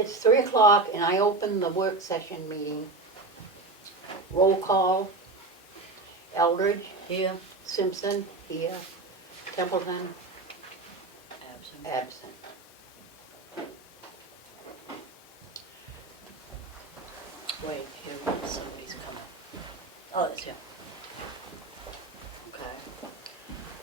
It's 3 o'clock and I open the work session meeting. Roll call. Eldridge. Here. Simpson. Here. Templeton. Absent. Absent. Wait, here, somebody's coming. Oh, that's him. Okay.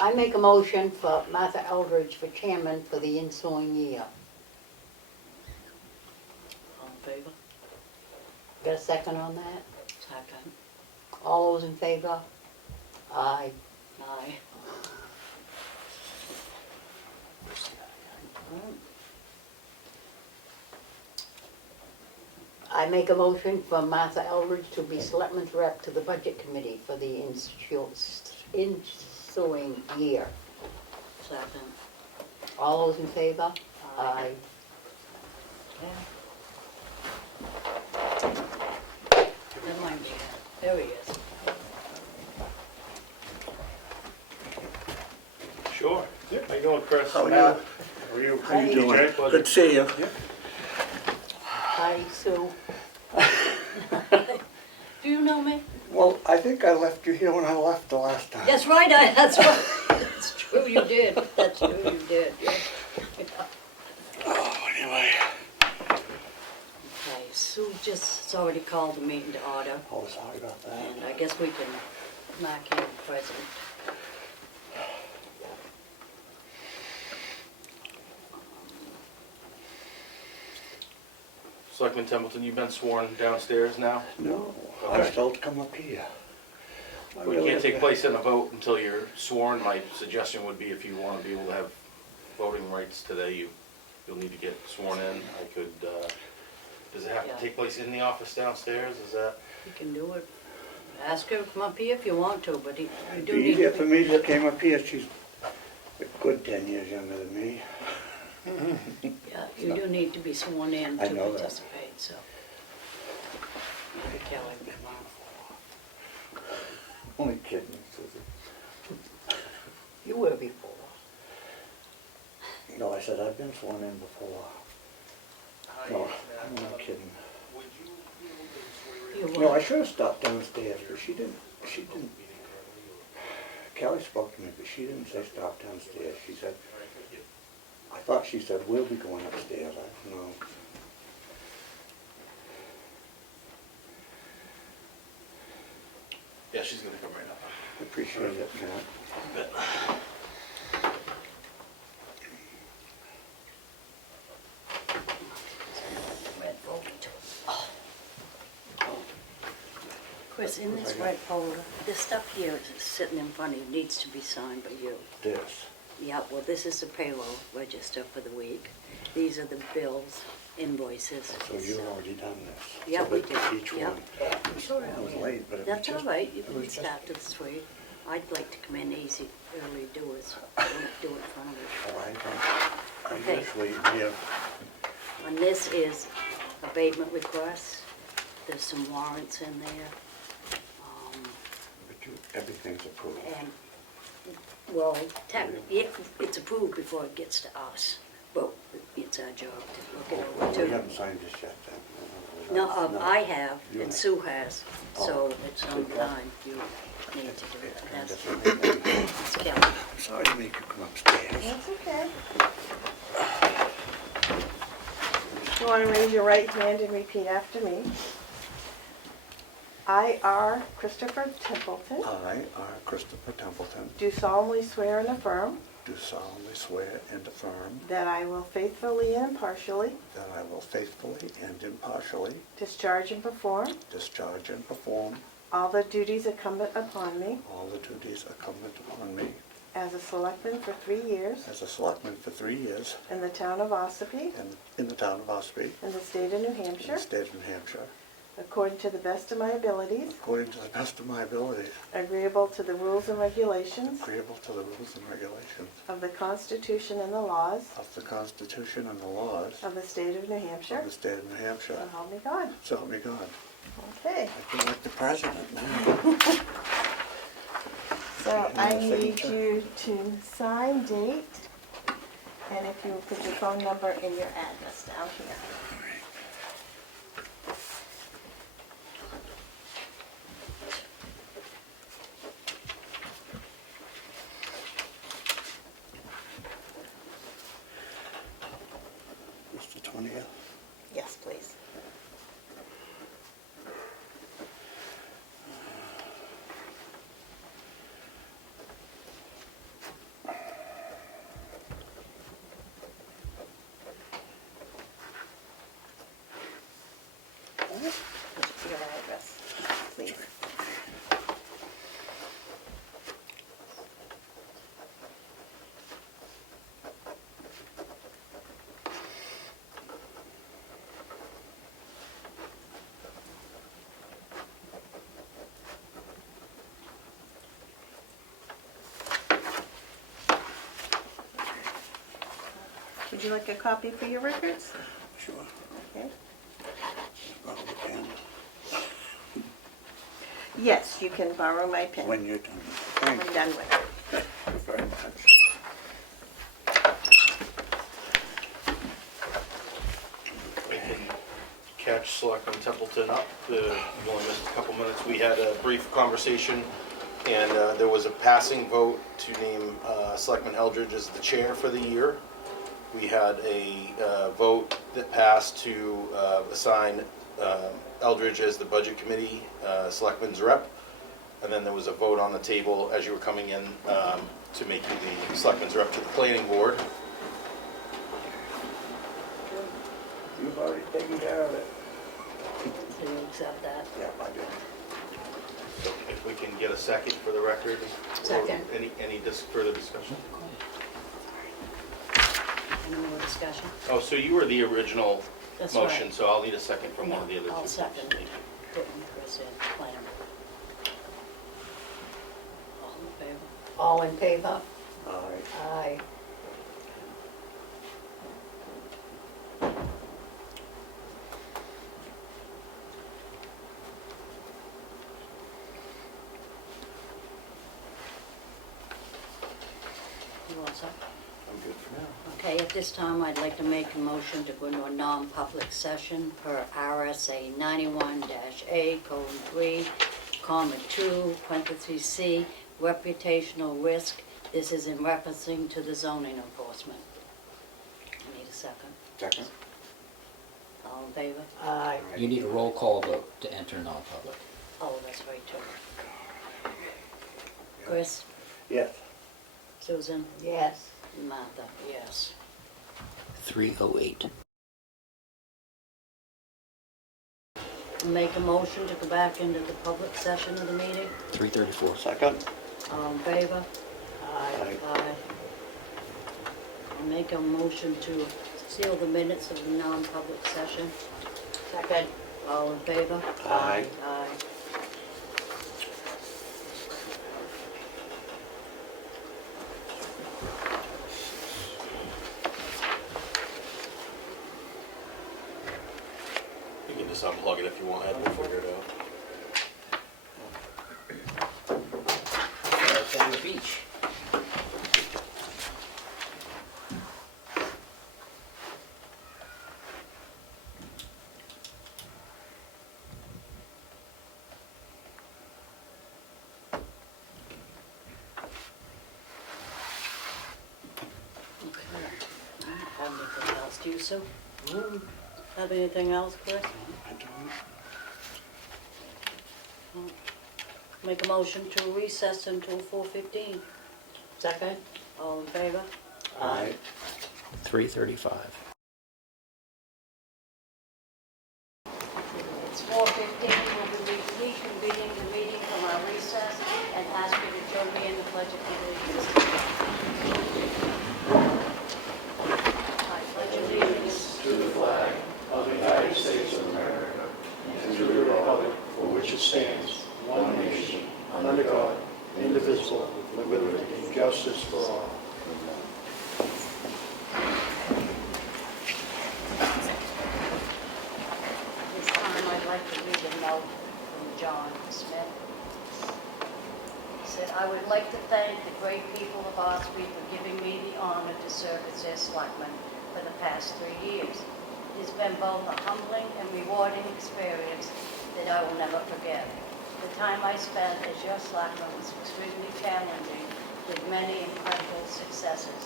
I make a motion for Martha Eldridge for chairman for the ensuing year. All in favor? Got a second on that? Second. All those in favor? Aye. Aye. I make a motion for Martha Eldridge to be selectman's rep to the budget committee for the ensuing year. Second. All those in favor? Aye. That might be it. There he is. Sure. How you doing, Chris? How are Matt? you? How are you? How you doing? Jay, pleasure. Good to see you. Yeah. Aye, Sue. Do you know me? Well, I think I left you here when I left the last time. That's right, that's right. That's true, you did. That's true, you did. Yeah. Oh, anyway. Okay, Sue just has already called the meeting to order, Oh, sorry about that. and I guess we can mark him present. Selectman Templeton, you've been sworn downstairs now. No, Okay. I'm still to come up here. I We really can't take have- place in a vote until you're sworn. My suggestion would be if you want to be able to have voting rights today, you'll need to get sworn in. I could, does it have Yeah. to take place in the office downstairs? Is that? You can do it. Ask her to come up here if you want to, but you It'd do be need easier to for be. me if she came up here. She's a good 10 years younger than me. Yeah, you do need to be sworn in I to know that. participate, so. Maybe Kelly. Only kidding, Susan. You were before. No, I said I've been sworn in before. No, I'm not kidding. You No, I what? should have stopped downstairs, but she didn't. Kelly spoke to me, but she didn't say stop downstairs. She said, I thought she said, we'll be going upstairs. I don't know. Yeah, she's gonna come right up. I appreciate it, Matt. Red folder. Oh. Chris, in this red folder, this stuff here is sitting in front of you, needs to be signed by you. This. Yeah, well, this is the payroll register for the week. These are the bills, invoices. So you've already done this. Yeah, So we that did. Each Yeah. one. Sure. I was late, but it was That's all just. right, you it can was just- start to the street. I'd like to come in easy, early doers, don't do it in front of me. Oh, I Okay. usually give, And this is abatement requests. There's some warrants in there. but everything's approved. And, well, technically, it's approved before it gets to us, but it's our job to look it Oh, over we too. haven't signed this yet then? No, I have, You and have. Sue has, so Oh, it's on good. time, you need to do it. Okay, That's that's okay. it's Kelly. I'm sorry to make you come upstairs. That's okay. You want to raise your right hand and repeat after me. I, R. Christopher Templeton, I, R. Christopher Templeton, do solemnly swear and affirm do solemnly swear and affirm that I will faithfully and impartially that I will faithfully and impartially discharge and perform discharge and perform all the duties incumbent upon me all the duties incumbent upon me as a selectman for 3 years as a selectman for 3 years in the town of Ossipee, in the town of Ossipee, in the state of New in Hampshire, the state of New Hampshire, according to the best of my abilities, according to the best of my ability, agreeable to the rules and regulations agreeable to the rules and regulations of the Constitution and the laws of the Constitution and the laws of the state of New of Hampshire. the state of New Hampshire. So help me God. So help me God. Okay. I feel like the president now. So And I the need signature? you to sign, date, and if you would put your phone number and your address down here. It's the 20th. Yes, please. Your address, please. Would you like a copy for your records? Sure. Okay. Borrow the pen Yes, you can borrow my pen. when you're done. I'm Thank done with it. you very much. I can catch Selectman Templeton up. You've only missed a couple minutes. We had a brief conversation, and there was a passing vote to name Selectman Eldridge as the chair for the year. We had a vote that passed to assign Eldridge as the Budget Committee Selectman's rep. And then there was a vote on the table as you were coming in to make you the Selectman's rep to the Planning Board. You've already taken care of it. Do you accept that? Yeah, I do. So if we can get a second for the record. or Second. Any further discussion? Any more discussion? Oh, so you were the original That's motion, right. so I'll need a second from one of the other two. I'll second. Thank you. Putting Chris in, plan. All in favor? All in favor? All right. Aye. You want some? I'm good for now. Okay, at this time, I'd like to make a motion to go into a non-public session per RSA 91-A:3, comma 2, parentheses C, reputational risk. This is in referencing to the zoning enforcement. I need a second. Second? All in favor? Aye. You need a roll call vote to enter non-public. Oh, that's right, too. Chris? Yes. Susan? Yes. Martha, yes. 3:08. Make a motion to go back into the public session of the meeting. 3:34. Second? All in favor? Aye. Aye. I'll make a motion to seal the minutes of the non-public session. Second. All in favor? Aye. Aye. You can just unplug it if you want, Ed, we'll figure it out. Right down the beach. Okay. I don't have anything else, do you, Sue? Have anything else, Chris? I don't. Make a motion to recess until 4:15. Second. All in favor? Aye. 3:35. It's 4:15, we'll be reconvening the meeting from our recess and ask you to join me in the pledge of allegiance. I pledge allegiance to the flag of the United States of America and to the republic for which it stands, one nation, under God, indivisible, with liberty and justice for all. this time. I'd like to read a note from John Smith. said, "I would like to thank the great people of Ossipee for giving me the honor to serve as their selectman for the past 3 years. It has been both a humbling and rewarding experience that I will never forget. The time I spent as your selectman was extremely challenging with many incredible successes.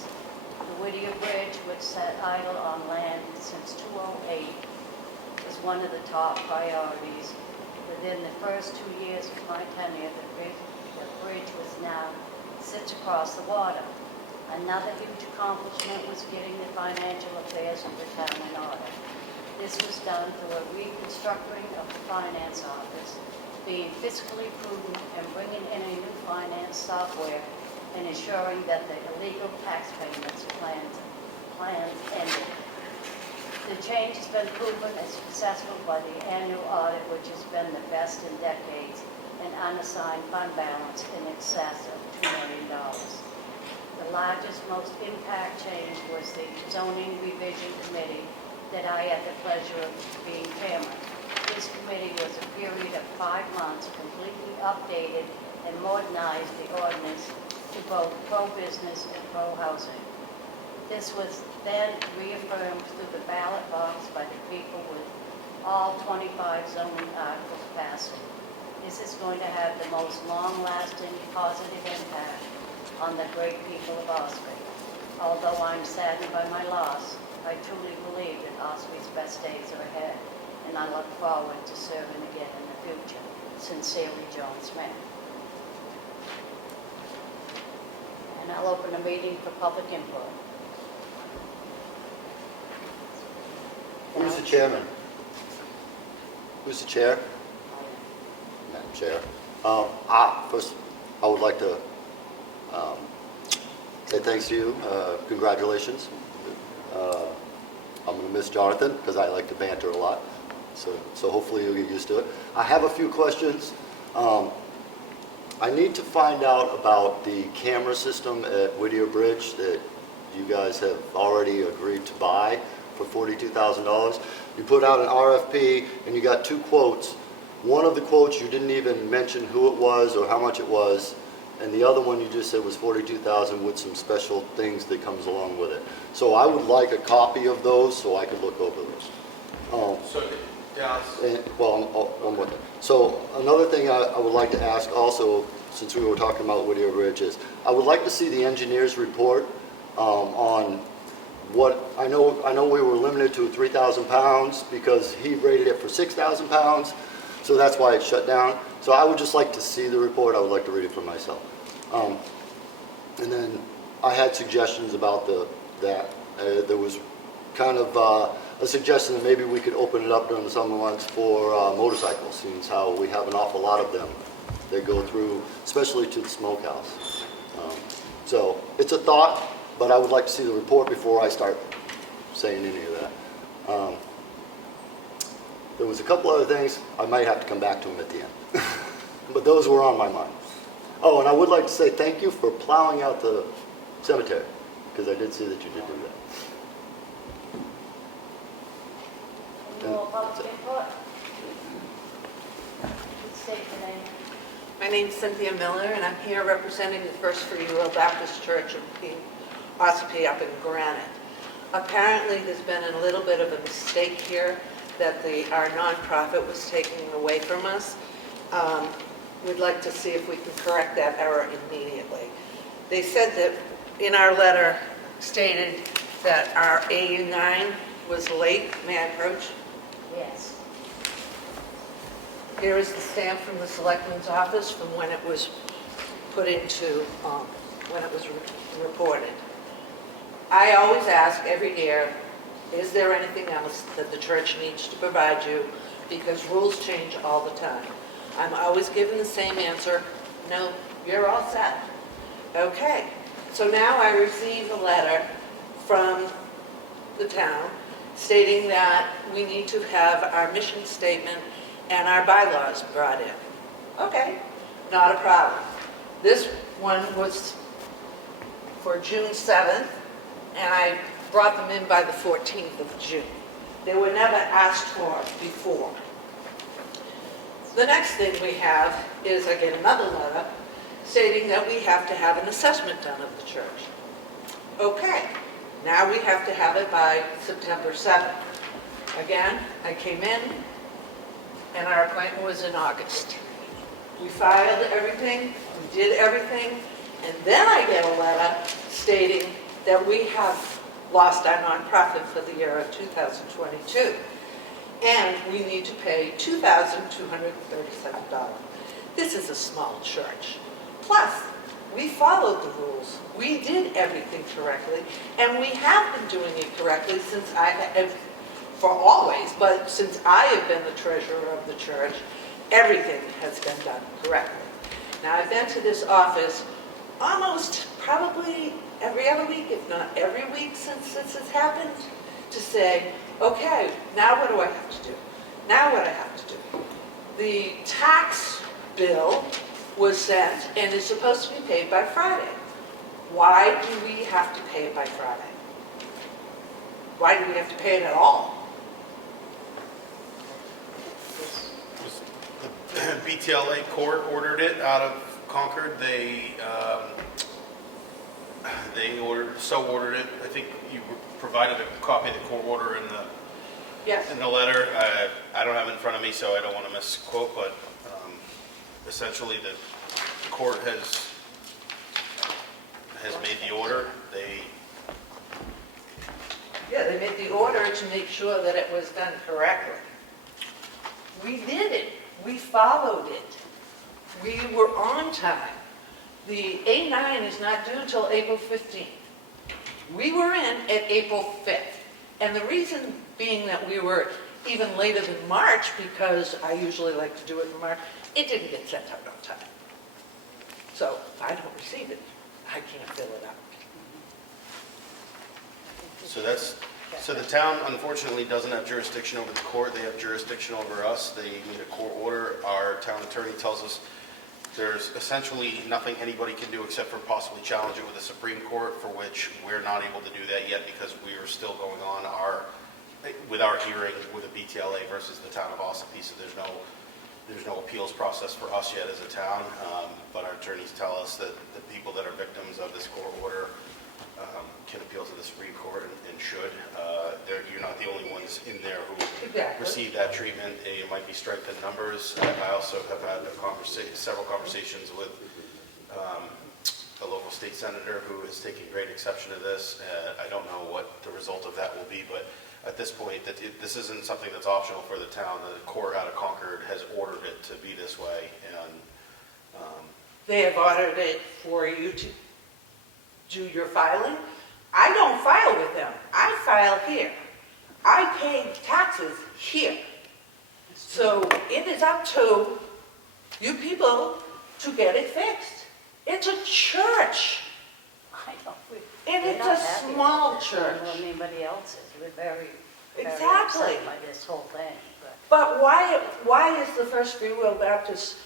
The Whittier Bridge, which sat idle on land since 2008, is one of the top priorities. Within the first 2 years of my tenure, the bridge sits across the water. Another huge accomplishment was getting the financial affairs of the town in order. This was done through a reconstructing of the finance office, being fiscally prudent and bringing in a new finance software and ensuring that the illegal tax payments plans ended. The change has been proven as successful by the annual audit, which has been the best in decades, and unassigned fund balance in excess of $2 million. The largest, most impact change was the zoning revision committee that I had the pleasure of being chairman. This committee was a period of 5 months, completely updated and modernized the ordinance to both pro-business and pro-housing. This was then reaffirmed through the ballot box by the people with all 25 zoning articles passing. This is going to have the most long-lasting positive impact on the great people of Ossipee. Although I'm saddened by my loss, I truly believe that Ossepee's best days are ahead, and I look forward to serving again in the future. Sincerely, Joan Smith. And I'll open the meeting for public input. Who's the chairman? Who's the chair? Madam Chair. First, I would like to say thanks to you. Congratulations. I'm going to miss Jonathan because I like to banter a lot. So hopefully you'll get used to it. I have a few questions. I need to find out about the camera system at Whittier Bridge that you guys have already agreed to buy for $42,000. You put out an RFP and you got 2 quotes. One of the quotes you didn't even mention who it was or how much it was, and the other one you just said was $42,000 with some special things that comes along with it. So I would like a copy of those so I could look over those. So, Dallas, One more thing. So another thing I would like to ask also, since we were talking about Whittier Bridge, is I would like to see the engineer's report on what, I know we were limited to 3,000 pounds because he rated it for 6,000 pounds, so that's why it shut down. So I would just like to see the report. I would like to read it for myself. And then I had suggestions about that. There was kind of a suggestion that maybe we could open it up during the summer months for motorcycles, since how we have an awful lot of them that go through, especially to the smokehouse. So it's a thought, but I would like to see the report before I start saying any of that. There was a couple other things. I might have to come back to them at the end. But those were on my mind. Oh, and I would like to say thank you for plowing out the cemetery, because I did see that you did do that. Any more public input? Please state your name. My name's Cynthia Miller, and I'm here representing the First Free Will Baptist Church of Ossipee up in Granite. Apparently, there's been a little bit of a mistake here that our nonprofit was taking away from us. We'd like to see if we can correct that error immediately. They said that in our letter stated that our AU9 was late. May I approach? Yes. Here is the stamp from the Selectmen's office from when it was put into, when it was reported. I always ask every year, is there anything else that the church needs to provide you? Because rules change all the time. I'm always given the same answer, no, you're all set. Okay, so now I receive a letter from the town stating that we need to have our mission statement and our bylaws brought in. Okay, not a problem. This one was for June 7th, and I brought them in by the 14th of June. They were never asked for before. The next thing we have is, I get another letter stating that we have to have an assessment done of the church. Okay, now we have to have it by September 7th. Again, I came in, and our appointment was in August. We filed everything, we did everything, and then I get a letter stating that we have lost our nonprofit for the year of 2022, and we need to pay $2,237. This is a small church. Plus, we followed the rules. We did everything correctly, and we have been doing it correctly since I have, for always, but since I have been the treasurer of the church, everything has been done correctly. Now, I've been to this office almost probably every other week, if not every week since this has happened, to say, okay, now what do I have to do? Now what I have to do? The tax bill was sent and is supposed to be paid by Friday. Why do we have to pay it by Friday? Why do we have to pay it at all? The BTLA court ordered it out of Concord. They ordered it. I think you provided a copy of the court order in the Yes. in the letter. I don't have it in front of me, so I don't want to misquote, but essentially the court has made the order. Yeah, they made the order to make sure that it was done correctly. We did it. We followed it. We were on time. The A9 is not due until April 15th. We were in at April 5th. And the reason being that we were even later than March, because I usually like to do it in March, it didn't get sent out on time. So if I don't receive it, I can't fill it out. So the town unfortunately doesn't have jurisdiction over the court. They have jurisdiction over us. They need a court order. Our town attorney tells us there's essentially nothing anybody can do except for possibly challenge it with the Supreme Court, for which we're not able to do that yet because we are still going on with our hearing with the BTLA versus the town of Ossipee. So there's no appeals process for us yet as a town, but our attorneys tell us that the people that are victims of this court order can appeal to the Supreme Court and should. You're not the only ones in there who Exactly. receive that treatment. It might be strength in numbers. I also have had several conversations with a local state senator who is taking great exception to this. I don't know what the result of that will be, but at this point, this isn't something that's optional for the town. The court out of Concord has ordered it to be this way, and They have ordered it for you to do your filing. I don't file with them. I file here. I pay taxes here. So it is up to you people to get it fixed. It's a church. I know, And we're it's not a happy small with it church. more than anybody else is. We're very Exactly. upset by this whole thing. But why is the First Free Will Baptist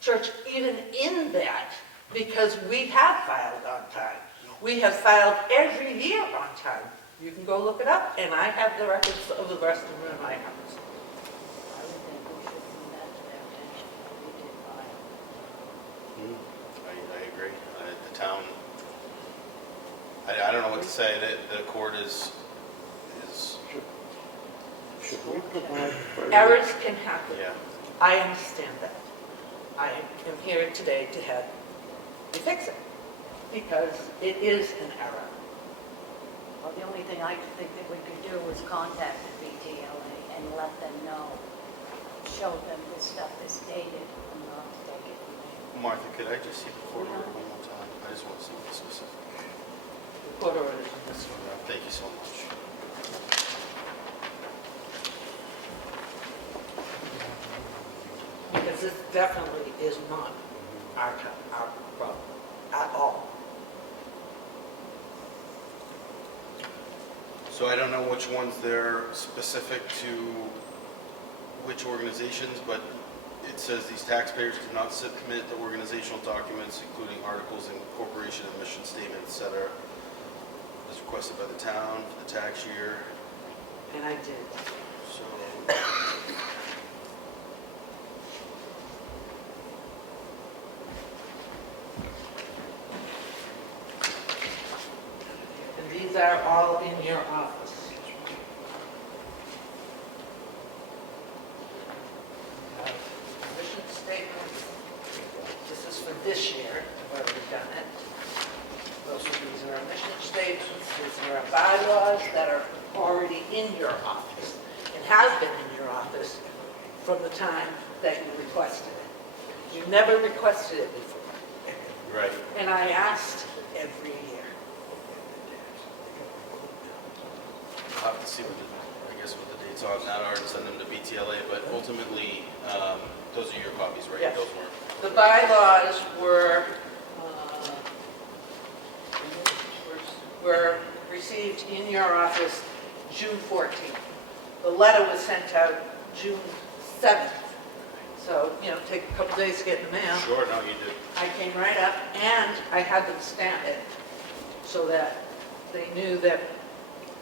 Church even in that? Because we have filed on time. We have filed every year on time. You can go look it up, and I have the records of the rest of them in my house. I would think we should bring that to their attention. We did file. I agree. The town, I don't know what to say. The court is Should we provide further? Errors can happen. yeah. I understand that. I am here today to have you fix it, because it is an error. Well, the only thing I could think that we could do was contact the BTLA and let them know, show them this stuff is dated and not take it from there. Martha, could I just see the court order one more time? I just want to see the specific. The court order is in this one. Thank you so much. Because this definitely is not our problem at all. So I don't know which ones they're specific to which organizations, but it says these taxpayers do not submit the organizational documents, including articles, incorporation, and mission statement, etc., as requested by the town for the tax year. And I did. So these are all in your office. Mission statements, this is for this year, I've already done it. These are our mission statements, these are our bylaws that are already in your office and has been in your office from the time that you requested it. You never requested it before. Right. And I asked every year. I'll have to see what the dates on that are and send them to BTLA, but ultimately, those are your copies, right? Yes. Those weren't. The bylaws were received in your office June 14th. The letter was sent out June 7th. So, take a couple days to get in the mail. Sure, no, you did. I came right up and I had them stamp it so that they knew that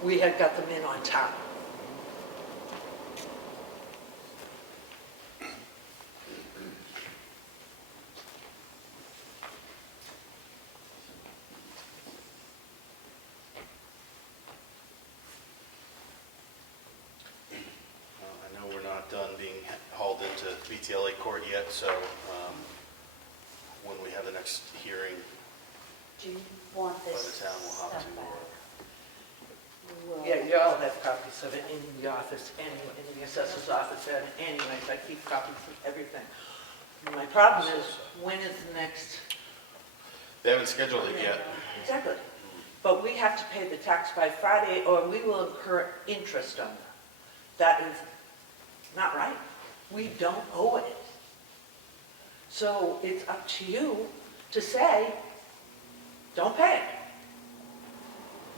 we had got them in on time. I know we're not done being hauled into BTLA court yet, so when we have the next hearing, Do you want By this the town will have stuff to, back? We will. Yeah, you all have copies of it in the office anyway, in the assessor's office anyways. I keep copies of everything. My problem is, when is the next? they haven't scheduled it yet. Exactly. But we have to pay the tax by Friday or we will incur interest on that. That is not right. We don't owe it. So it's up to you to say, don't pay.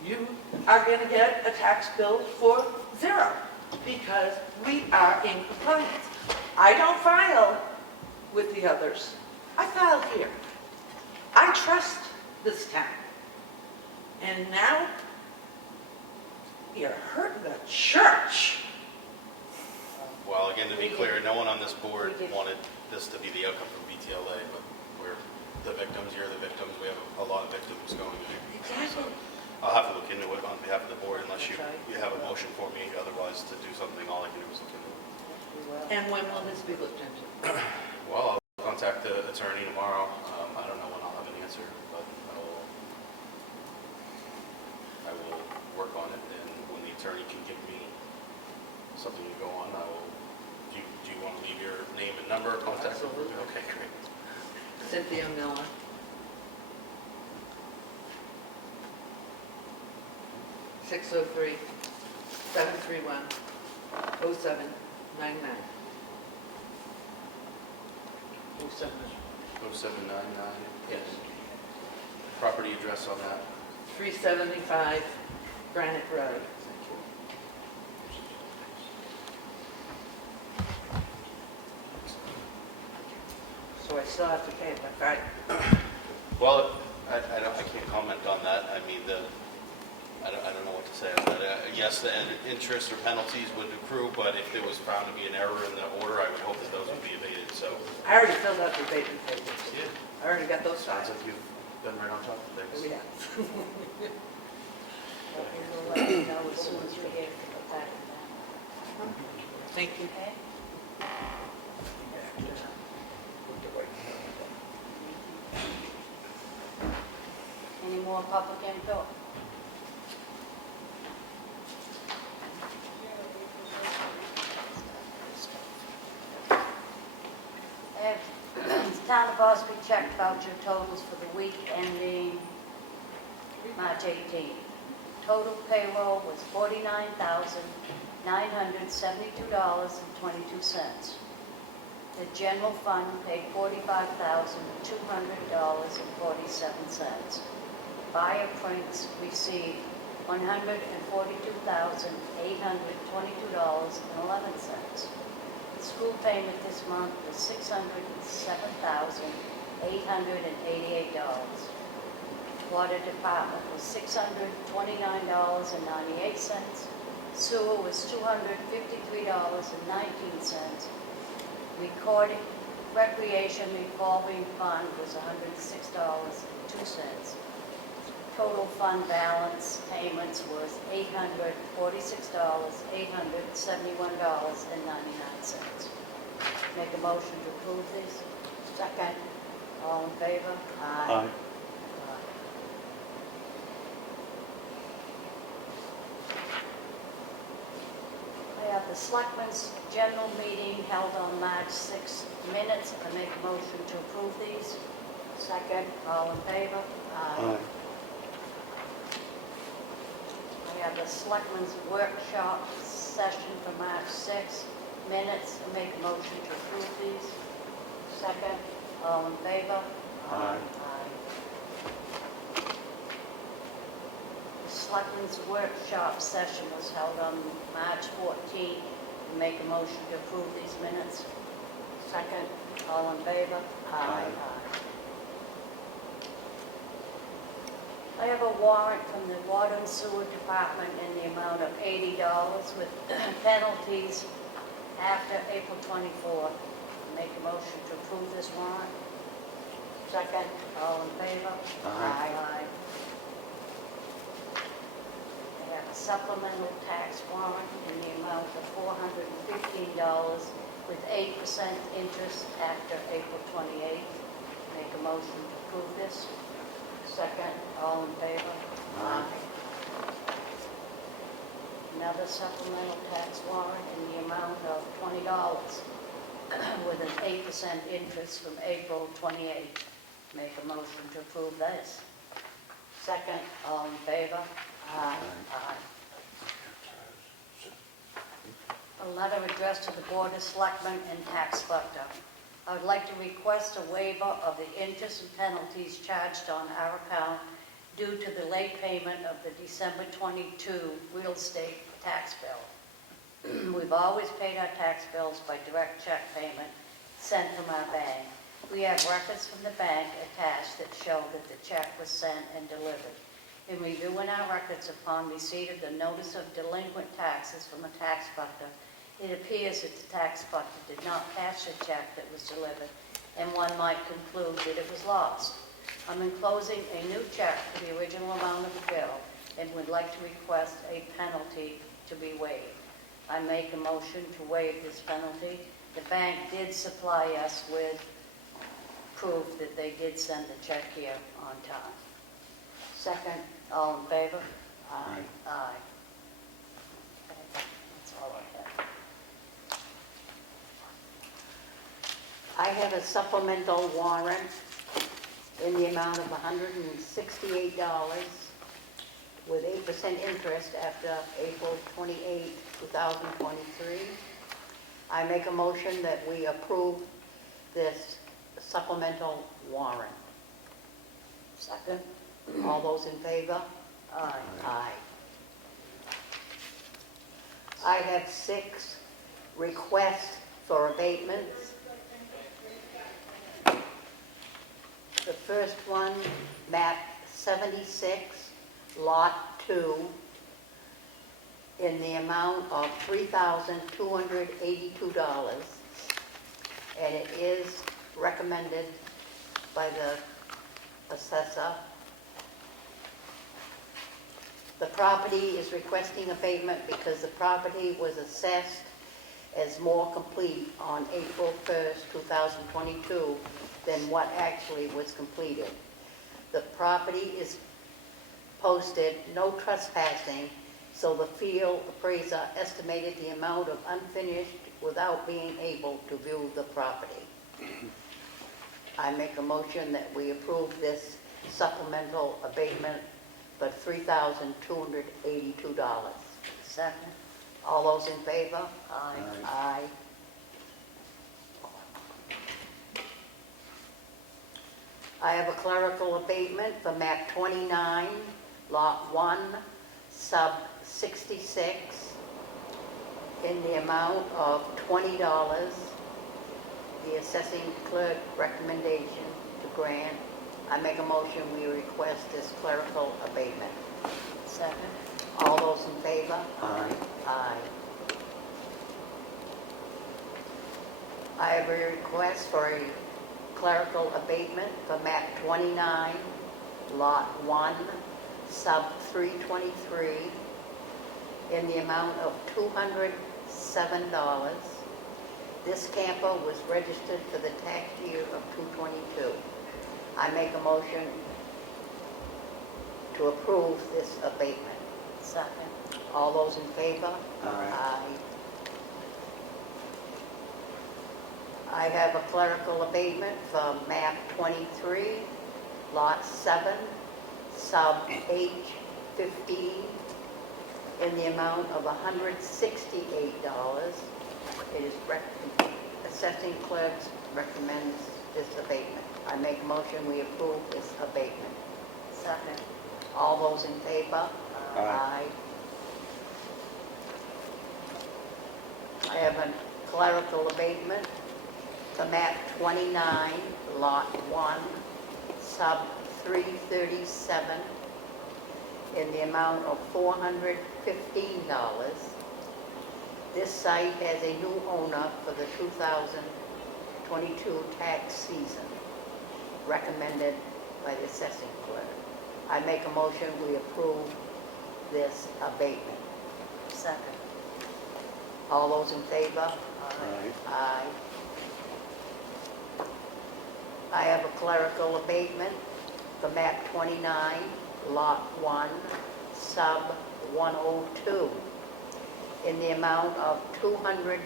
You are going to get a tax bill for zero because we are in compliance. I don't file with the others. I file here. I trust this town. And now you're hurting the church. Well, again, to be clear, no one on this board We did. wanted this to be the outcome from BTLA, but we're the victims, you're the victims, we have a lot of victims going there. Exactly. I'll have to look into it on behalf of the board unless you That's right. you have a motion for me, otherwise to do something, all I can do is look into it. We will. And when will this be looked into? Well, I'll contact the attorney tomorrow. I don't know when I'll have an answer, but I will work on it, and when the attorney can give me something to go on, I will. Do you want to leave your name and number, contact? Absolutely. Okay, great. Cynthia Miller. 603-731-0799. 0799. Yes. Property address on that. 375 Granite Road. So I still have to pay it by Friday. Well, I can't comment on that. I mean, I don't know what to say on that. Yes, the interest or penalties would accrue, but if there was found to be an error in the order, I would hope that those would be abated, so. I already filled out the abatement papers. Yeah. I already got those Sounds signed. like you've been right on top of things. Yeah. But we will let you know as soon as we get the back down. Thank you. Okay? Any more public input? Town of Ossipee check voucher totals for the week ending March 18. Total payroll was $49,972.22. The general fund paid $45,200.47. Fire prints received $142,822.11. The school payment this month was $607,888. Water department was $629.98. Sewer was $253.19. Recording recreation revolving fund was $106.02. Total fund balance payments was $846,871.99. Make a motion to approve these. Second. All in favor? Aye. I have the Selectmen's General Meeting held on March 6th minutes. I make a motion to approve these. Second. All in favor? Aye. I have the Selectmen's Workshop session for March 6th minutes. I make a motion to approve these. Second. All in favor? Aye. The Selectmen's Workshop session was held on March 14th. Make a motion to approve these minutes. Second. All in favor? Aye. I have a warrant from the Water and Sewer Department in the amount of $80 with penalties after April 24th. Make a motion to approve this warrant. Second. All in favor? Aye. I have a supplemental tax warrant in the amount of $415 with 8% interest after April 28th. Make a motion to approve this. Second. All in favor? Aye. Another supplemental tax warrant in the amount of $20 with an 8% interest from April 28th. Make a motion to approve this. Second. All in favor? Aye. Aye. A letter addressed to the Board of Selectmen and Tax Collector. I would like to request a waiver of the interest and penalties charged on our account due to the late payment of the December 22 real estate tax bill. We've always paid our tax bills by direct check payment sent from our bank. We have records from the bank attached that show that the check was sent and delivered. In reviewing our records upon receipt of the notice of delinquent taxes from a tax collector, it appears that the tax collector did not cash the check that was delivered, and one might conclude that it was lost. I'm enclosing a new check for the original amount of the bill and would like to request a penalty to be waived. I make a motion to waive this penalty. The bank did supply us with proof that they did send the check here on time. Second. All in favor? Aye. Aye. Okay, that's all I have. I have a supplemental warrant in the amount of $168 with 8% interest after April 28, 2023. I make a motion that we approve this supplemental warrant. Second? All those in favor? Aye. Aye. I have 6 requests for abatements. The first one, map 76, lot 2, in the amount of $3,282. And it is recommended by the assessor. The property is requesting abatement because the property was assessed as more complete on April 1st, 2022 than what actually was completed. The property is posted no trespassing, so the field appraiser estimated the amount of unfinished without being able to view the property. I make a motion that we approve this supplemental abatement for $3,282. Second? All those in favor? Aye. Aye. I have a clerical abatement for map 29, lot 1, sub 66, in the amount of $20. The assessing clerk recommendation to grant. I make a motion we request this clerical abatement. Second? All those in favor? Aye. Aye. I have a request for a clerical abatement for map 29, lot 1, sub 323, in the amount of $207. This camper was registered for the tax year of 222. I make a motion to approve this abatement. Second. All those in favor? Aye. I have a clerical abatement for map 23, lot 7, sub H15, in the amount of $168. It is assessing clerks recommends this abatement. I make a motion we approve this abatement. Second. All those in favor? Aye. I have a clerical abatement for map 29, lot 1, sub 337, in the amount of $415. This site has a new owner for the 2022 tax season, recommended by the assessing clerk. I make a motion we approve this abatement. Second. All those in favor? Aye. Aye. I have a clerical abatement for map 29, lot 1, sub 102, in the amount of $201.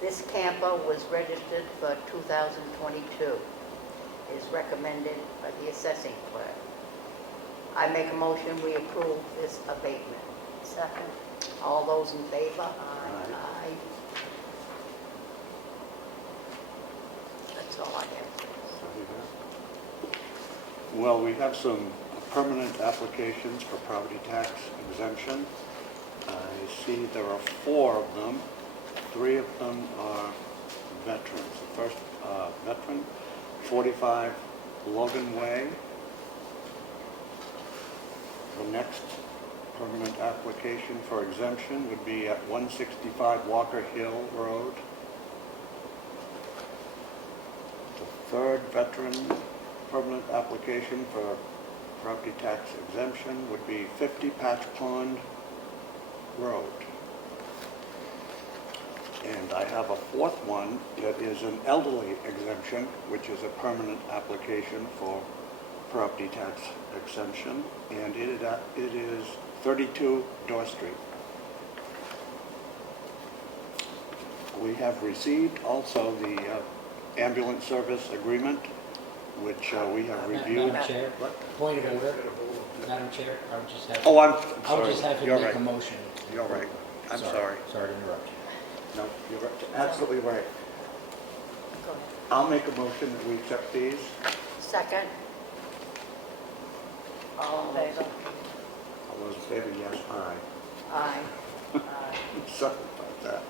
This camper was registered for 2022. It is recommended by the assessing clerk. I make a motion we approve this abatement. Second. All those in favor? Aye. Aye. That's all I have. Well, we have some permanent applications for property tax exemption. I see there are 4 of them. 3 of them are veterans. The first veteran, 45 Logan Way. The next permanent application for exemption would be at 165 Walker Hill Road. The third veteran permanent application for property tax exemption would be 50 Patch Pond Road. And I have a 4th one that is an elderly exemption, which is a permanent application for property tax exemption, and it is 32 Door Street. We have received also the ambulance service agreement, which we have reviewed. Madam Chair, point of order. Madam Chair, I would just have. Oh, I'm I would sorry. just have to You're make a right. motion. You're right. I'm sorry. Sorry to interrupt you. No, you're right. Absolutely right. Go ahead. I'll make a motion that we accept these. Second. All in favor? All those in favor, yes, aye. Aye. Sorry about that.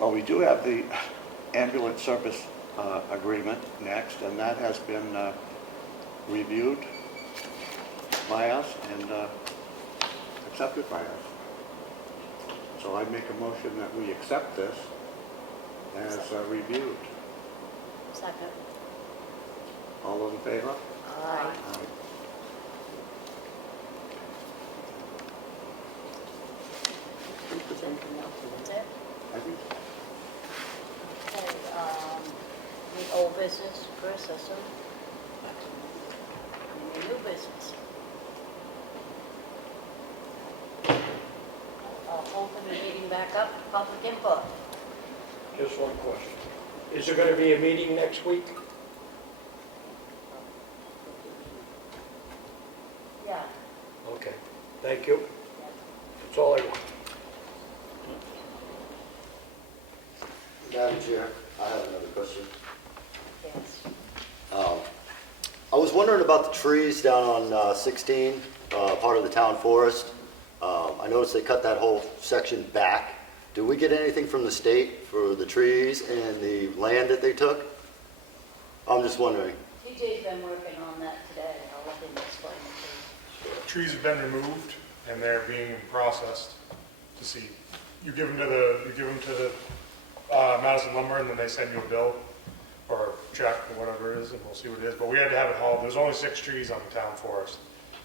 Well, we do have the ambulance service agreement next, and that has been reviewed by us and accepted by us. So I make a motion that we accept this as reviewed. Second. All those in favor? Aye. Aye. Think there's anything else in That's there? it? I think so. Okay, the old business, Chris, assume? Any new business? I'll open the meeting back up, to public input. Just one question. Is there going to be a meeting next week? Yeah. Okay, thank you. That's all I want. Madam Chair, I have another question. Yes. I was wondering about the trees down on 16, part of the town forest. I noticed they cut that whole section back. Do we get anything from the state for the trees and the land that they took? I'm just wondering. TJ's been working on that today. I'll let him explain it to you. Trees have been removed and they're being processed to see. You give them to the Madison Lumber and then they send you a bill or check, or whatever it is, and we'll see what it is. But we had to have it hauled. There's only 6 trees on the town forest.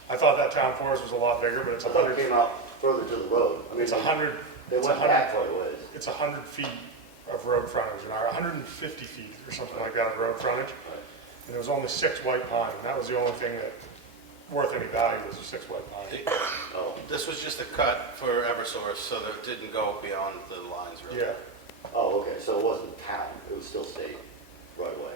I thought that town forest was a lot bigger, but it's I thought it 100, came out further to the road. I mean, it's 100, They it's went 100, back quite a ways. it's 100 feet of road frontage, or 150 feet or something like that of road frontage. Right. And there was only 6 white pine, and that was the only thing that worth any value was the 6 white pine. Oh, This was just a cut for Eversource, so that it didn't go beyond the lines, really. Yeah. oh, okay, so it wasn't town, it was still state right away.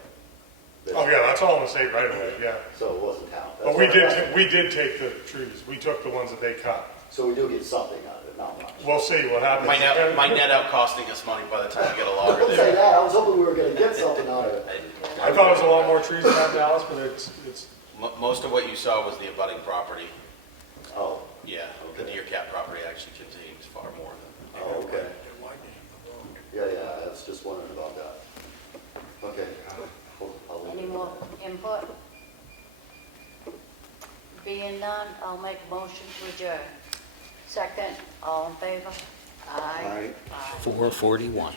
Oh, yeah, that's all in the state right away, yeah. So it wasn't town. But That's we what I- did, we did take the trees. We took the ones that they cut. So we do get something out of it, not much. We'll see what happens. Might net out costing us money by the time we get a logger Don't say there. that, I was hoping we were gonna get something out of it. I thought it was a lot more trees than that, Dallas, but it's, Most of what you saw was the abutting property. Oh, Yeah, the deer cat property actually contains far more than. oh, okay. Yeah, I was just wondering about that. Okay. I'll- Any more input? Being none, I'll make a motion to adjourn. Second, all in favor? Aye. Right. Aye. 4:41.